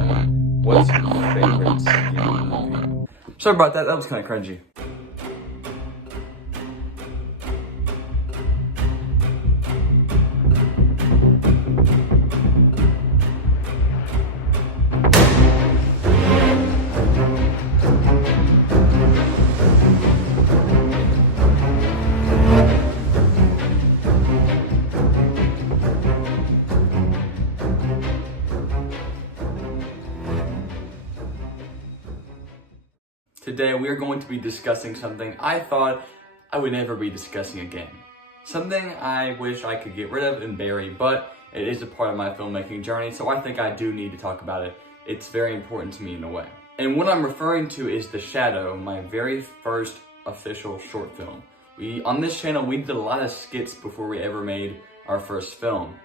What's your favorite scary movie? Sorry about that, that was kind of cringy. Today we are going to be discussing something I thought I would never be discussing again. Something I wish I could get rid of and bury, but it is a part of my filmmaking journey, so I think I do need to talk about it. It's very important to me in a way. And what I'm referring to is The Shadow, my very first official short film. On this channel, we did a lot of skits before we ever made our first film.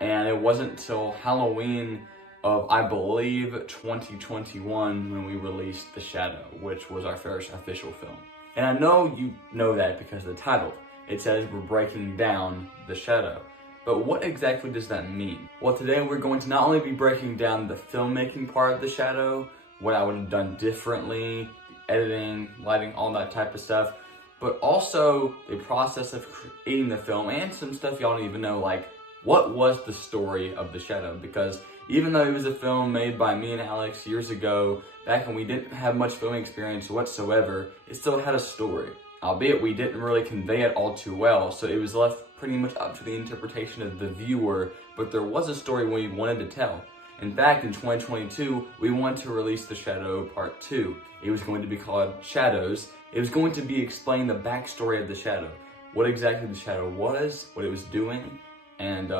And it wasn't until Halloween of, I believe, 2021 when we released The Shadow, which was our first official film. And I know you know that because of the title. It says we're breaking down The Shadow. But what exactly does that mean? Well, today we're going to not only be breaking down the filmmaking part of The Shadow, what I would have done differently, editing, lighting, all that type of stuff, but also the process of creating the film and some stuff y'all don't even know, like what was the story of The Shadow? Because even though it was a film made by me and Alex years ago, back when we didn't have much filming experience whatsoever, it still had a story. Albeit we didn't really convey it all too well, so it was left pretty much up to the interpretation of the viewer, but there was a story we wanted to tell. In fact, in 2022, we wanted to release The Shadow Part 2. It was going to be called Shadows. It was going to be explaining the backstory of The Shadow. What exactly The Shadow was, what it was doing, and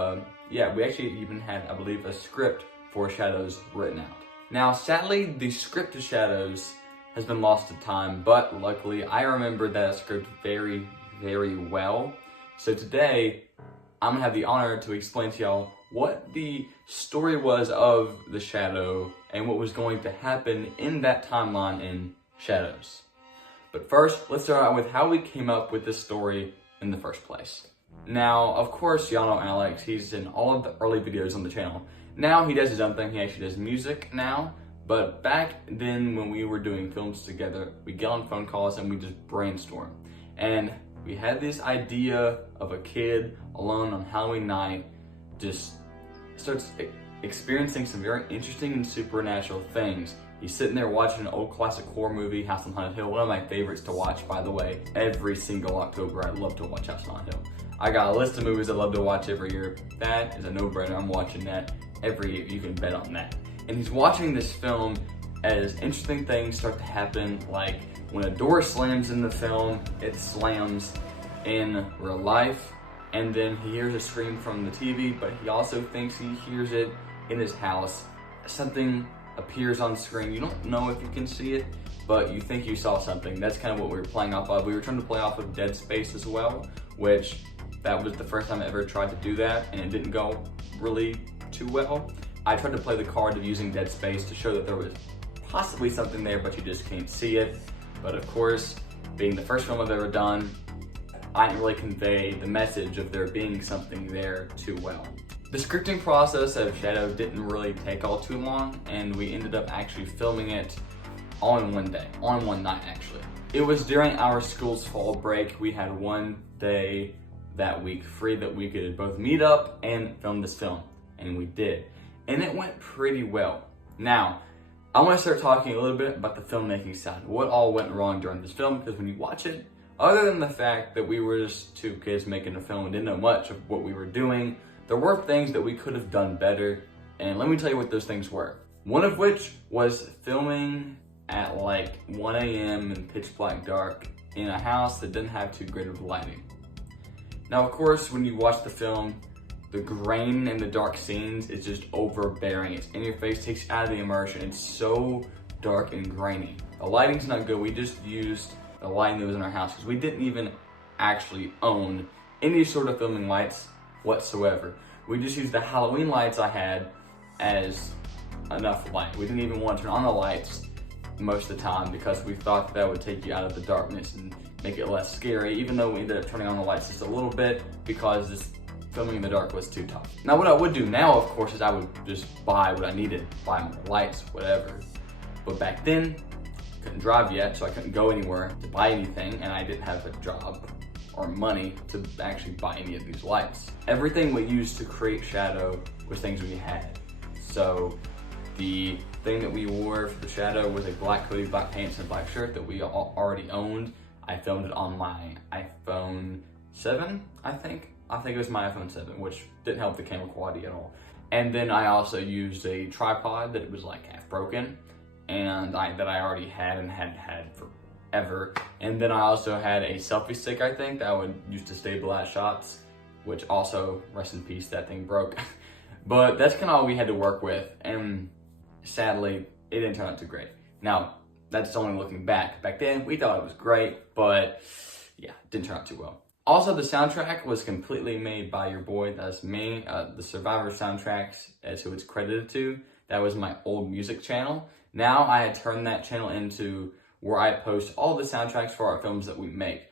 yeah, we actually even had, I believe, a script for Shadows written out. Now, sadly, the script to Shadows has been lost to time, but luckily, I remember that script very, very well. So today, I'm gonna have the honor to explain to y'all what the story was of The Shadow and what was going to happen in that timeline in Shadows. But first, let's start out with how we came up with this story in the first place. Now, of course, y'all know Alex. He's in all of the early videos on the channel. Now he does his own thing. He actually does music now. But back then when we were doing films together, we get on phone calls and we just brainstorm. And we had this idea of a kid alone on Halloween night just starts experiencing some very interesting and supernatural things. He's sitting there watching an old classic horror movie, House on Haunted Hill, one of my favorites to watch, by the way. Every single October, I love to watch House on Haunted Hill. I got a list of movies I love to watch every year. That is a no-brainer. I'm watching that every year. You can bet on that. And he's watching this film as interesting things start to happen, like when a door slams in the film, it slams in real life. And then he hears a scream from the TV, but he also thinks he hears it in his house. Something appears on screen. You don't know if you can see it, but you think you saw something. That's kind of what we were playing off of. We were trying to play off of Dead Space as well, which that was the first time I ever tried to do that, and it didn't go really too well. I tried to play the card of using Dead Space to show that there was possibly something there, but you just can't see it. But of course, being the first film I've ever done, I didn't really convey the message of there being something there too well. The scripting process of Shadow didn't really take all too long, and we ended up actually filming it all in one day, on one night actually. It was during our school's fall break. We had one day that week free that we could both meet up and film this film, and we did. And it went pretty well. Now, I want to start talking a little bit about the filmmaking side, what all went wrong during this film, because when you watch it, other than the fact that we were just two kids making a film and didn't know much of what we were doing, there were things that we could have done better, and let me tell you what those things were. One of which was filming at like 1 a.m. in pitch black dark in a house that didn't have too great of lighting. Now, of course, when you watch the film, the grain and the dark scenes is just overbearing. It's in your face, takes you out of the immersion. It's so dark and grainy. The lighting's not good. We just used the lighting that was in our house because we didn't even actually own any sort of filming lights whatsoever. We just used the Halloween lights I had as enough light. We didn't even want to turn on the lights most of the time because we thought that would take you out of the darkness and make it less scary, even though we ended up turning on the lights just a little bit because this filming in the dark was too tough. Now what I would do now, of course, is I would just buy what I needed, buy more lights, whatever. But back then, couldn't drive yet, so I couldn't go anywhere to buy anything, and I didn't have a job or money to actually buy any of these lights. Everything we used to create shadow was things we had. So the thing that we wore for the shadow was a black hoodie, black pants, and black shirt that we already owned. I filmed it on my iPhone 7, I think. I think it was my iPhone 7, which didn't help the camera quality at all. And then I also used a tripod that was like half broken, and that I already had and had forever. And then I also had a selfie stick, I think, that I would use to stabilize shots, which also, rest in peace, that thing broke. But that's kind of all we had to work with, and sadly, it didn't turn out too great. Now, that's only looking back. Back then, we thought it was great, but yeah, it didn't turn out too well. Also, the soundtrack was completely made by your boy, that's me. The Survivor SSTracks is who it's credited to. That was my old music channel. Now I had turned that channel into where I post all the soundtracks for our films that we make.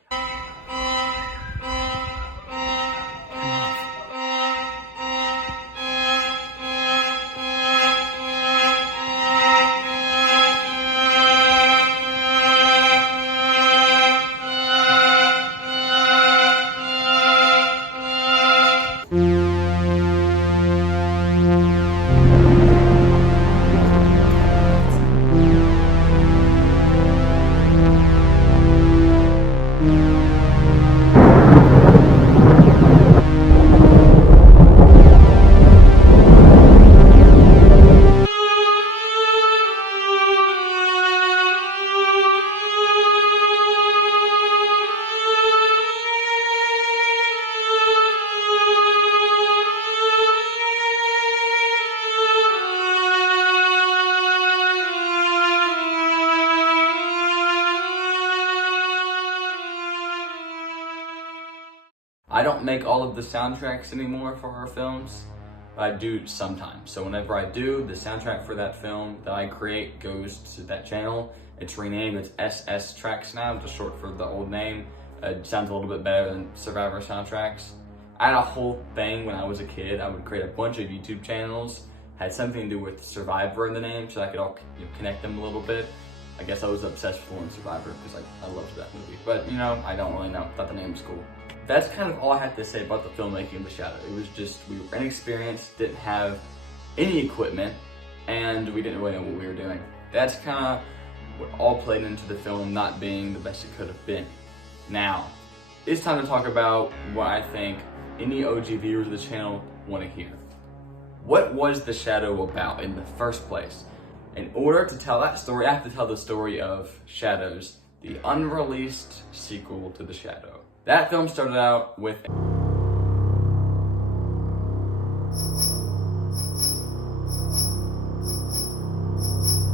I don't make all of the soundtracks anymore for our films, but I do sometimes. So whenever I do, the soundtrack for that film that I create goes to that channel. It's renamed, it's SSTracks now, just short for the old name. It sounds a little bit better than Survivor SSTracks. I had a whole thing when I was a kid. I would create a bunch of YouTube channels, had something to do with Survivor in the name, so I could all connect them a little bit. I guess I was obsessed with one Survivor because I loved that movie. But I don't really know. Thought the name was cool. That's kind of all I had to say about the filmmaking of The Shadow. It was just, we were inexperienced, didn't have any equipment, and we didn't really know what we were doing. That's kind of what all played into the film not being the best it could have been. Now, it's time to talk about what I think any OG viewers of the channel want to hear. What was The Shadow about in the first place? In order to tell that story, I have to tell the story of Shadows, the unreleased sequel to The Shadow. That film started out with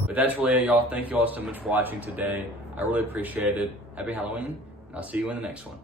But that's really it, y'all. Thank you all so much for watching today. I really appreciate it. Happy Halloween, and I'll see you in the next one.